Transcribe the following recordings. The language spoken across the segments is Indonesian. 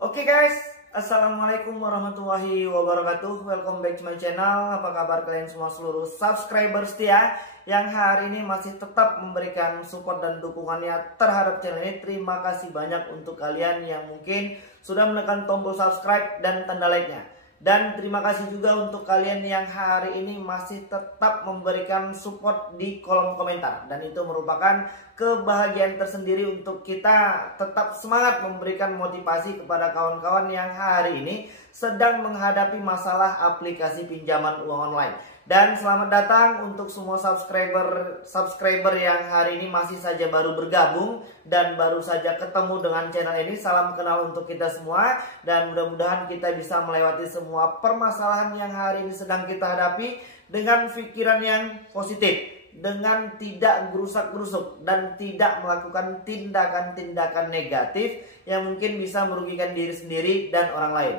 Oke guys, Assalamualaikum warahmatullahi wabarakatuh. Welcome back to my channel. Apa kabar kalian semua seluruh subscriber setia yang hari ini masih tetap memberikan support dan dukungannya terhadap channel ini. Terima kasih banyak untuk kalian yang mungkin sudah menekan tombol subscribe dan tanda like-nya. Dan terima kasih juga untuk kalian yang hari ini masih tetap memberikan support di kolom komentar. Dan itu merupakan kebahagiaan tersendiri untuk kita tetap semangat memberikan motivasi kepada kawan-kawan yang hari ini sedang menghadapi masalah aplikasi pinjaman uang online. Dan selamat datang untuk semua subscriber yang hari ini masih saja baru bergabung dan baru saja ketemu dengan channel ini. Salam kenal untuk kita semua dan mudah-mudahan kita bisa melewati semua permasalahan yang hari ini sedang kita hadapi dengan pikiran yang positif, dengan tidak gerusak-gerusuk dan tidak melakukan tindakan-tindakan negatif yang mungkin bisa merugikan diri sendiri dan orang lain.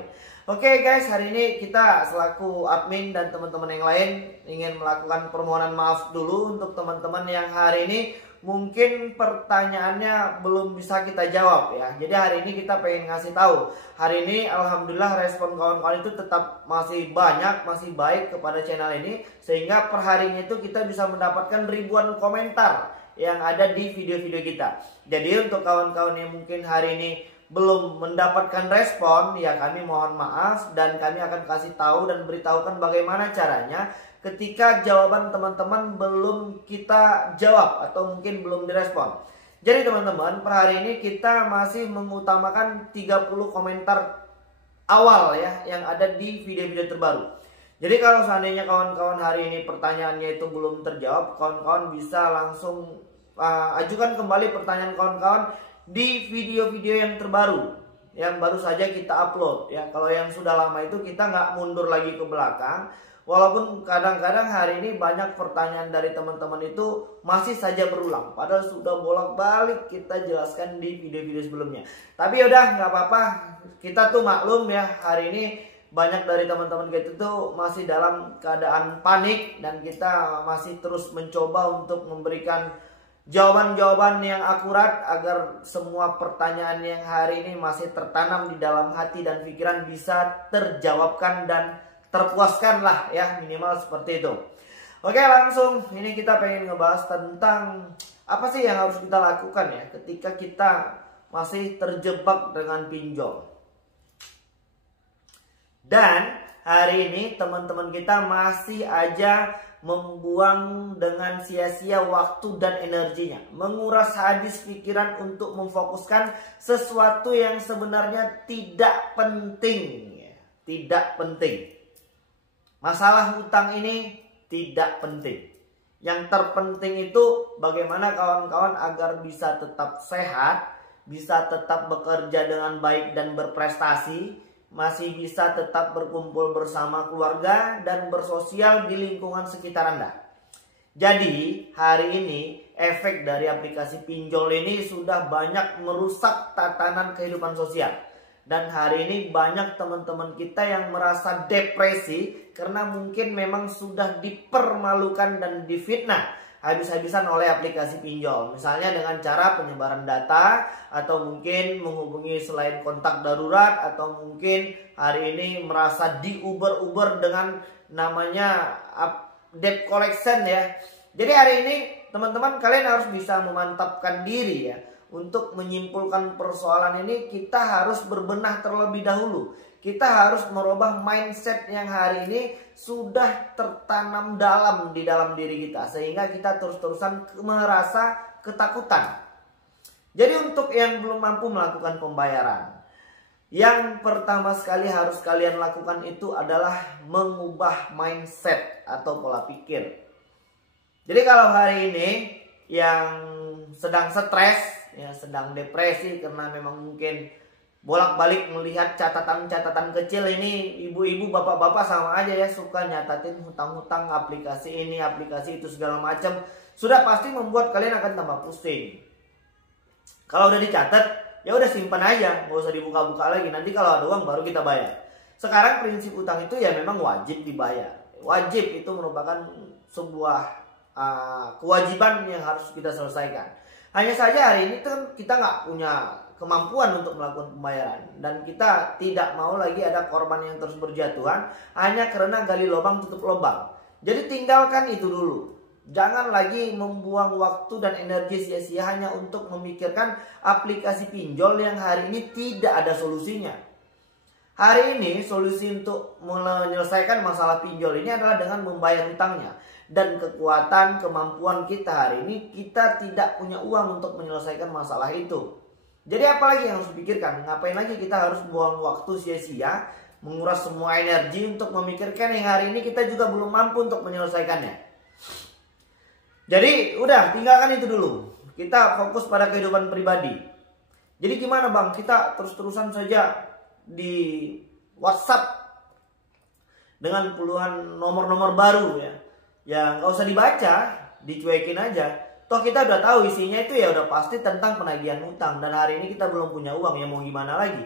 Oke guys, hari ini kita selaku admin dan teman-teman yang lain ingin melakukan permohonan maaf dulu untuk teman-teman yang hari ini mungkin pertanyaannya belum bisa kita jawab ya. Jadi hari ini kita pengen ngasih tahu. Hari ini alhamdulillah respon kawan-kawan itu tetap masih banyak, masih baik kepada channel ini. Sehingga per harinya itu kita bisa mendapatkan ribuan komentar yang ada di video-video kita. Jadi untuk kawan-kawan yang mungkin hari ini belum mendapatkan respon, ya kami mohon maaf dan kami akan kasih tahu dan beritahukan bagaimana caranya ketika jawaban teman-teman belum kita jawab atau mungkin belum direspon. Jadi teman-teman, per hari ini kita masih mengutamakan 30 komentar awal ya yang ada di video-video terbaru. Jadi kalau seandainya kawan-kawan hari ini pertanyaannya itu belum terjawab, kawan-kawan bisa langsung ajukan kembali pertanyaan kawan-kawan di video-video yang terbaru yang baru saja kita upload ya. Kalau yang sudah lama itu kita nggak mundur lagi ke belakang. Walaupun kadang-kadang hari ini banyak pertanyaan dari teman-teman itu masih saja berulang, padahal sudah bolak-balik kita jelaskan di video-video sebelumnya. Tapi udah nggak apa-apa, kita tuh maklum ya, hari ini banyak dari teman-teman kita tuh masih dalam keadaan panik dan kita masih terus mencoba untuk memberikan jawaban-jawaban yang akurat agar semua pertanyaan yang hari ini masih tertanam di dalam hati dan pikiran bisa terjawabkan dan terpuaskan lah ya, minimal seperti itu. Oke, langsung ini kita pengen ngebahas tentang apa sih yang harus kita lakukan ya ketika kita masih terjebak dengan pinjol. Dan hari ini teman-teman kita masih aja membuang dengan sia-sia waktu dan energinya, menguras habis pikiran untuk memfokuskan sesuatu yang sebenarnya tidak penting ya. Tidak penting. Masalah hutang ini tidak penting. Yang terpenting itu bagaimana kawan-kawan agar bisa tetap sehat, bisa tetap bekerja dengan baik dan berprestasi, masih bisa tetap berkumpul bersama keluarga dan bersosial di lingkungan sekitar Anda. Jadi hari ini efek dari aplikasi pinjol ini sudah banyak merusak tatanan kehidupan sosial. Dan hari ini banyak teman-teman kita yang merasa depresi karena mungkin memang sudah dipermalukan dan difitnah habis-habisan oleh aplikasi pinjol. Misalnya dengan cara penyebaran data, atau mungkin menghubungi selain kontak darurat, atau mungkin hari ini merasa diuber-uber dengan namanya debt collection ya. Jadi hari ini teman-teman kalian harus bisa memantapkan diri ya. Untuk menyimpulkan persoalan ini kita harus berbenah terlebih dahulu. Kita harus merubah mindset yang hari ini sudah tertanam dalam di dalam diri kita, sehingga kita terus-terusan merasa ketakutan. Jadi untuk yang belum mampu melakukan pembayaran, yang pertama sekali harus kalian lakukan itu adalah mengubah mindset atau pola pikir. Jadi kalau hari ini yang sedang stres ya, sedang depresi karena memang mungkin bolak-balik melihat catatan-catatan kecil ini, ibu-ibu, bapak-bapak sama aja ya, suka nyatatin hutang-hutang aplikasi ini, aplikasi itu segala macam, sudah pasti membuat kalian akan tambah pusing. Kalau udah dicatat, ya udah simpan aja, nggak usah dibuka-buka lagi. Nanti kalau ada uang baru kita bayar. Sekarang prinsip hutang itu ya memang wajib dibayar. Wajib itu merupakan sebuah kewajiban yang harus kita selesaikan. Hanya saja hari ini kan kita nggak punya kemampuan untuk melakukan pembayaran. Dan kita tidak mau lagi ada korban yang terus berjatuhan hanya karena gali lubang tutup lubang. Jadi tinggalkan itu dulu. Jangan lagi membuang waktu dan energi sia-sia hanya untuk memikirkan aplikasi pinjol yang hari ini tidak ada solusinya. Hari ini solusi untuk menyelesaikan masalah pinjol ini adalah dengan membayar hutangnya. Dan kekuatan kemampuan kita hari ini, kita tidak punya uang untuk menyelesaikan masalah itu. Jadi apalagi yang harus dipikirkan? Ngapain lagi kita harus buang waktu sia-sia, menguras semua energi untuk memikirkan yang hari ini kita juga belum mampu untuk menyelesaikannya. Jadi udah, tinggalkan itu dulu. Kita fokus pada kehidupan pribadi. Jadi gimana bang? Kita terus-terusan saja di WhatsApp dengan puluhan nomor-nomor baru ya. Ya nggak usah dibaca, dicuekin aja. Toh kita udah tahu isinya itu ya udah pasti tentang penagihan hutang. Dan hari ini kita belum punya uang, ya mau gimana lagi.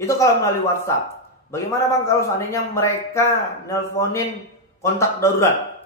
Itu kalau melalui WhatsApp. Bagaimana bang kalau seandainya mereka nelponin kontak darurat?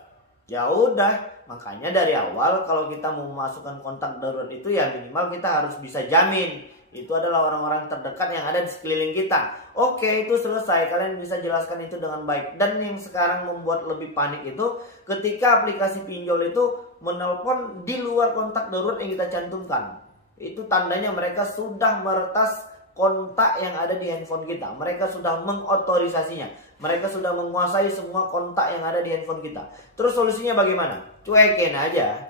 Ya udah, makanya dari awal kalau kita mau memasukkan kontak darurat itu ya minimal kita harus bisa jamin itu adalah orang-orang terdekat yang ada di sekeliling kita. Oke, itu selesai. Kalian bisa jelaskan itu dengan baik. Dan yang sekarang membuat lebih panik itu ketika aplikasi pinjol itu menelpon di luar kontak darurat yang kita cantumkan. Itu tandanya mereka sudah meretas kontak yang ada di handphone kita. Mereka sudah mengotorisasinya. Mereka sudah menguasai semua kontak yang ada di handphone kita. Terus solusinya bagaimana? Cuekin aja.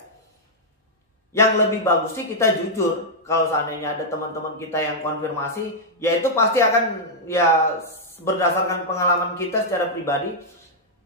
Yang lebih bagus sih kita jujur. Kalau seandainya ada teman-teman kita yang konfirmasi, ya itu pasti akan ya berdasarkan pengalaman kita secara pribadi.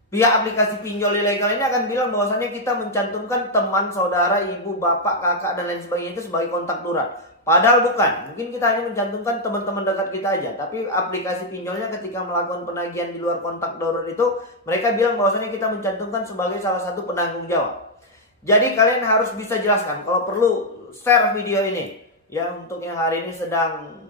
Pihak aplikasi pinjol ilegal ini akan bilang bahwasannya kita mencantumkan teman, saudara, ibu, bapak, kakak, dan lain sebagainya itu sebagai kontak darurat. Padahal bukan. Mungkin kita hanya mencantumkan teman-teman dekat kita aja. Tapi aplikasi pinjolnya ketika melakukan penagihan di luar kontak darurat itu, mereka bilang bahwasannya kita mencantumkan sebagai salah satu penanggung jawab. Jadi kalian harus bisa jelaskan. Kalau perlu share video ini. Ya untuk yang hari ini sedang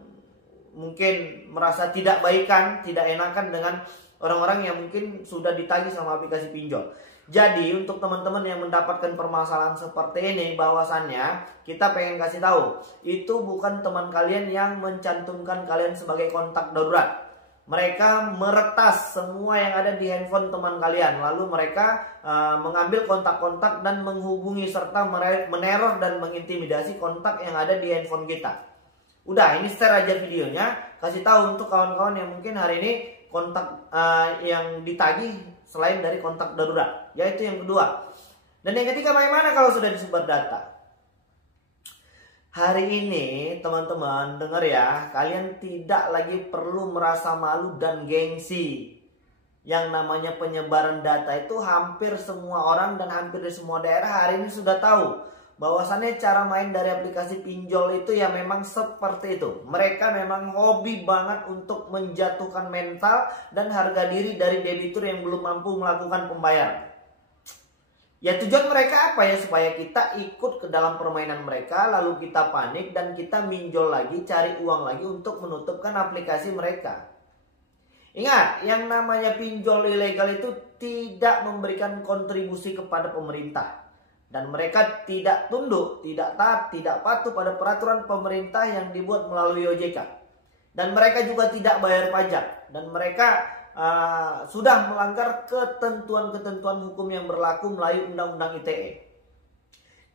mungkin merasa tidak baikan, tidak enakan dengan orang-orang yang mungkin sudah ditagih sama aplikasi pinjol. Jadi untuk teman-teman yang mendapatkan permasalahan seperti ini, bahwasannya kita pengen kasih tahu, itu bukan teman kalian yang mencantumkan kalian sebagai kontak darurat. Mereka meretas semua yang ada di handphone teman kalian. Lalu mereka mengambil kontak-kontak dan menghubungi serta meneror dan mengintimidasi kontak yang ada di handphone kita. Udah, ini share aja videonya. Kasih tahu untuk kawan-kawan yang mungkin hari ini kontak yang ditagih selain dari kontak darurat. Yaitu yang kedua. Dan yang ketiga, bagaimana kalau sudah disebar data? Hari ini teman-teman dengar ya, kalian tidak lagi perlu merasa malu dan gengsi. Yang namanya penyebaran data itu hampir semua orang dan hampir di semua daerah hari ini sudah tahu. Bahwasannya cara main dari aplikasi pinjol itu ya memang seperti itu. Mereka memang hobi banget untuk menjatuhkan mental dan harga diri dari debitur yang belum mampu melakukan pembayaran. Ya tujuan mereka apa ya? Supaya kita ikut ke dalam permainan mereka, lalu kita panik dan kita minjol lagi, cari uang lagi untuk menutupkan aplikasi mereka. Ingat, yang namanya pinjol ilegal itu tidak memberikan kontribusi kepada pemerintah. Dan mereka tidak tunduk, tidak taat, tidak patuh pada peraturan pemerintah yang dibuat melalui OJK. Dan mereka juga tidak bayar pajak. Dan mereka sudah melanggar ketentuan-ketentuan hukum yang berlaku melalui Undang-Undang ITE.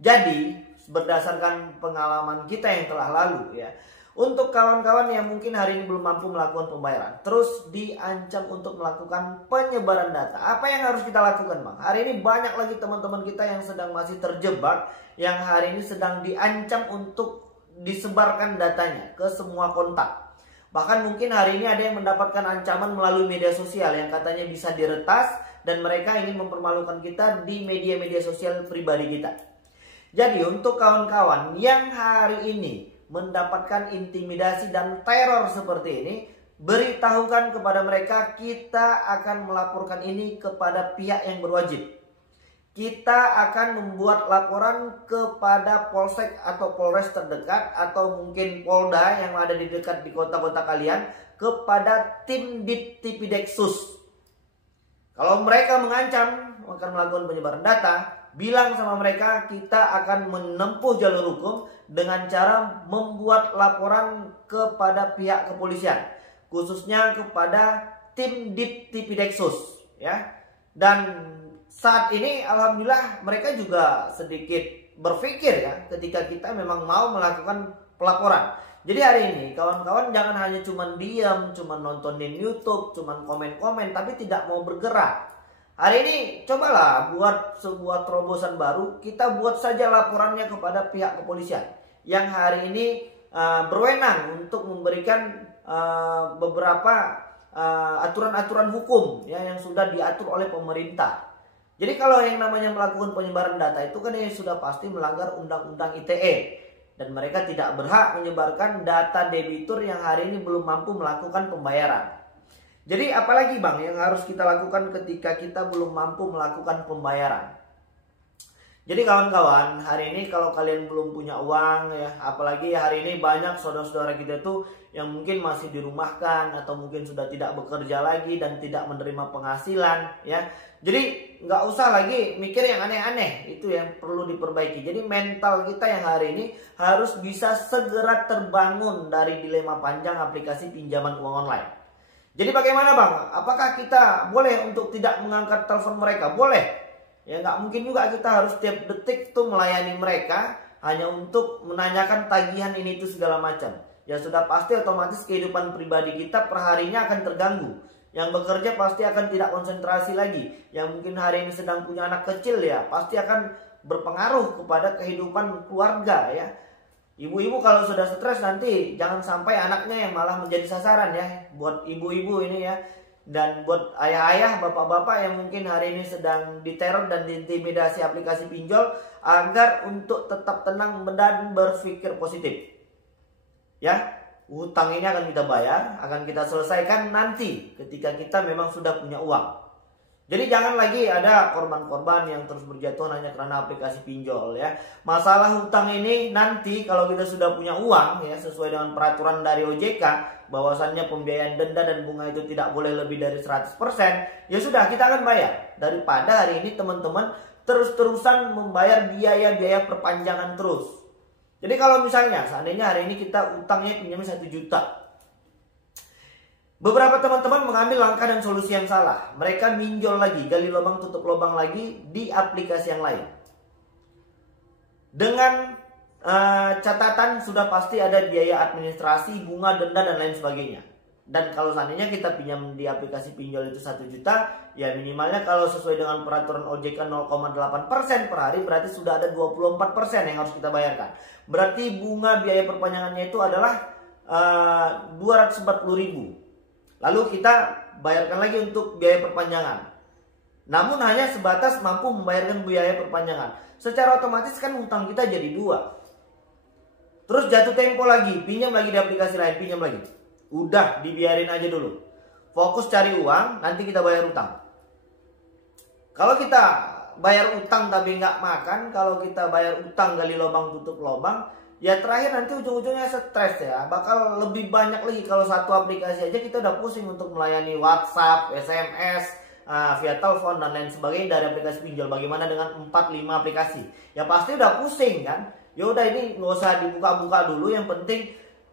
Jadi berdasarkan pengalaman kita yang telah lalu ya, untuk kawan-kawan yang mungkin hari ini belum mampu melakukan pembayaran, terus diancam untuk melakukan penyebaran data, apa yang harus kita lakukan bang? Hari ini banyak lagi teman-teman kita yang sedang masih terjebak, yang hari ini sedang diancam untuk disebarkan datanya ke semua kontak. Bahkan mungkin hari ini ada yang mendapatkan ancaman melalui media sosial yang katanya bisa diretas dan mereka ingin mempermalukan kita di media-media sosial pribadi kita. Jadi untuk kawan-kawan yang hari ini mendapatkan intimidasi dan teror seperti ini, beritahukan kepada mereka kita akan melaporkan ini kepada pihak yang berwajib. Kita akan membuat laporan kepada polsek atau polres terdekat atau mungkin polda yang ada di dekat di kota-kota kalian kepada tim Tipideksus. Kalau mereka mengancam akan melakukan penyebaran data, bilang sama mereka kita akan menempuh jalur hukum dengan cara membuat laporan kepada pihak kepolisian, khususnya kepada tim Tipideksus ya. Dan saat ini alhamdulillah mereka juga sedikit berpikir ya ketika kita memang mau melakukan pelaporan. Jadi hari ini kawan-kawan jangan hanya cuman diam, cuman nontonin YouTube, cuman komen-komen tapi tidak mau bergerak. Hari ini cobalah buat sebuah terobosan baru, kita buat saja laporannya kepada pihak kepolisian yang hari ini berwenang untuk memberikan beberapa aturan-aturan hukum ya yang sudah diatur oleh pemerintah. Jadi kalau yang namanya melakukan penyebaran data itu kan sudah pasti melanggar undang-undang ITE. Dan mereka tidak berhak menyebarkan data debitur yang hari ini belum mampu melakukan pembayaran. Jadi apalagi Bang yang harus kita lakukan ketika kita belum mampu melakukan pembayaran? Jadi kawan-kawan, hari ini kalau kalian belum punya uang ya, apalagi hari ini banyak saudara-saudara kita tuh yang mungkin masih dirumahkan atau mungkin sudah tidak bekerja lagi dan tidak menerima penghasilan ya. Jadi nggak usah lagi mikir yang aneh-aneh, itu yang perlu diperbaiki. Jadi mental kita yang hari ini harus bisa segera terbangun dari dilema panjang aplikasi pinjaman uang online. Jadi bagaimana Bang? Apakah kita boleh untuk tidak mengangkat telepon mereka? Boleh. Ya nggak mungkin juga kita harus tiap detik tuh melayani mereka hanya untuk menanyakan tagihan ini itu segala macam. Ya sudah pasti otomatis kehidupan pribadi kita perharinya akan terganggu. Yang bekerja pasti akan tidak konsentrasi lagi. Yang mungkin hari ini sedang punya anak kecil ya pasti akan berpengaruh kepada kehidupan keluarga ya. Ibu-ibu kalau sudah stres nanti jangan sampai anaknya yang malah menjadi sasaran ya. Buat ibu-ibu ini ya. Dan buat ayah-ayah, bapak-bapak yang mungkin hari ini sedang diteror dan diintimidasi aplikasi pinjol, agar untuk tetap tenang dan berpikir positif. Ya. Hutang ini akan kita bayar, akan kita selesaikan nanti ketika kita memang sudah punya uang. Jadi jangan lagi ada korban-korban yang terus berjatuhan hanya karena aplikasi pinjol ya. Masalah hutang ini nanti kalau kita sudah punya uang ya sesuai dengan peraturan dari OJK bahwasannya pembiayaan denda dan bunga itu tidak boleh lebih dari 100%, ya sudah kita akan bayar. Daripada hari ini teman-teman terus-terusan membayar biaya-biaya perpanjangan terus. Jadi kalau misalnya seandainya hari ini kita utangnya pinjamnya 1 juta. Beberapa teman-teman mengambil langkah dan solusi yang salah. Mereka minjol lagi, gali lubang tutup lubang lagi di aplikasi yang lain. Dengan catatan sudah pasti ada biaya administrasi, bunga, denda dan lain sebagainya. Dan kalau seandainya kita pinjam di aplikasi pinjol itu 1 juta, ya minimalnya kalau sesuai dengan peraturan OJK 0,8% per hari berarti sudah ada 24% yang harus kita bayarkan. Berarti bunga biaya perpanjangannya itu adalah 240.000. Lalu kita bayarkan lagi untuk biaya perpanjangan. Namun hanya sebatas mampu membayarkan biaya perpanjangan. Secara otomatis kan hutang kita jadi 2. Terus jatuh tempo lagi, pinjam lagi di aplikasi lain, pinjam lagi. Udah dibiarin aja dulu. Fokus cari uang, nanti kita bayar utang. Kalau kita bayar utang tapi nggak makan, kalau kita bayar utang gali lubang tutup lubang, ya terakhir nanti ujung-ujungnya stres ya. Bakal lebih banyak lagi kalau satu aplikasi aja kita udah pusing untuk melayani WhatsApp, SMS, via telepon dan lain sebagainya dari aplikasi pinjol. Bagaimana dengan 4-5 aplikasi? Ya pasti udah pusing kan. Ya udah ini nggak usah dibuka-buka dulu. Yang penting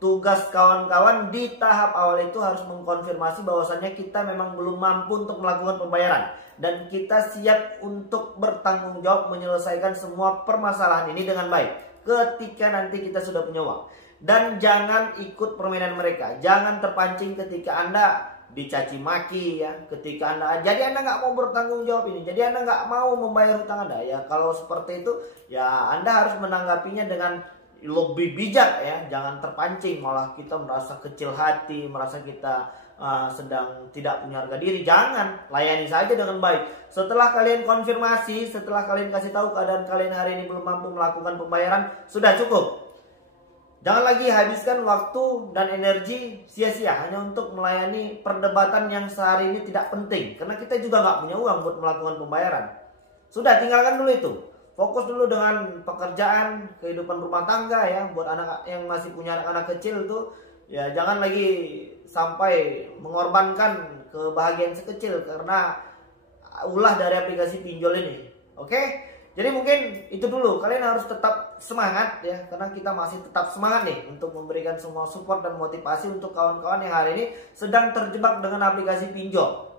tugas kawan-kawan di tahap awal itu harus mengkonfirmasi bahwasannya kita memang belum mampu untuk melakukan pembayaran. Dan kita siap untuk bertanggung jawab menyelesaikan semua permasalahan ini dengan baik ketika nanti kita sudah punya uang. Dan jangan ikut permainan mereka. Jangan terpancing ketika Anda dicaci maki ya. Ketika Anda, jadi Anda nggak mau bertanggung jawab ini. Jadi Anda nggak mau membayar hutang Anda. Ya kalau seperti itu ya Anda harus menanggapinya dengan lebih bijak ya, jangan terpancing malah kita merasa kecil hati, merasa kita sedang tidak punya harga diri. Jangan, layani saja dengan baik. Setelah kalian konfirmasi, setelah kalian kasih tahu keadaan kalian hari ini belum mampu melakukan pembayaran, sudah cukup. Jangan lagi habiskan waktu dan energi sia-sia hanya untuk melayani perdebatan yang sehari ini tidak penting, karena kita juga nggak punya uang buat melakukan pembayaran. Sudah, tinggalkan dulu itu. Fokus dulu dengan pekerjaan, kehidupan rumah tangga ya. Buat anak yang masih punya anak-anak kecil tuh, ya jangan lagi sampai mengorbankan kebahagiaan sekecil karena ulah dari aplikasi pinjol ini. Oke? Jadi mungkin itu dulu, kalian harus tetap semangat ya, karena kita masih tetap semangat nih untuk memberikan semua support dan motivasi untuk kawan-kawan yang hari ini sedang terjebak dengan aplikasi pinjol.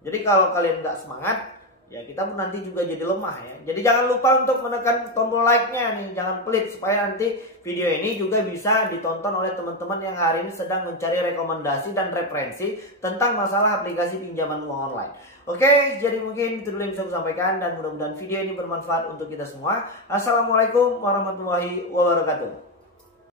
Jadi kalau kalian nggak semangat, ya kita pun nanti juga jadi lemah ya. Jadi jangan lupa untuk menekan tombol like-nya nih, jangan pelit, supaya nanti video ini juga bisa ditonton oleh teman-teman yang hari ini sedang mencari rekomendasi dan referensi tentang masalah aplikasi pinjaman uang online. Oke, jadi mungkin itu dulu yang bisa saya sampaikan, dan mudah-mudahan video ini bermanfaat untuk kita semua. Assalamualaikum warahmatullahi wabarakatuh.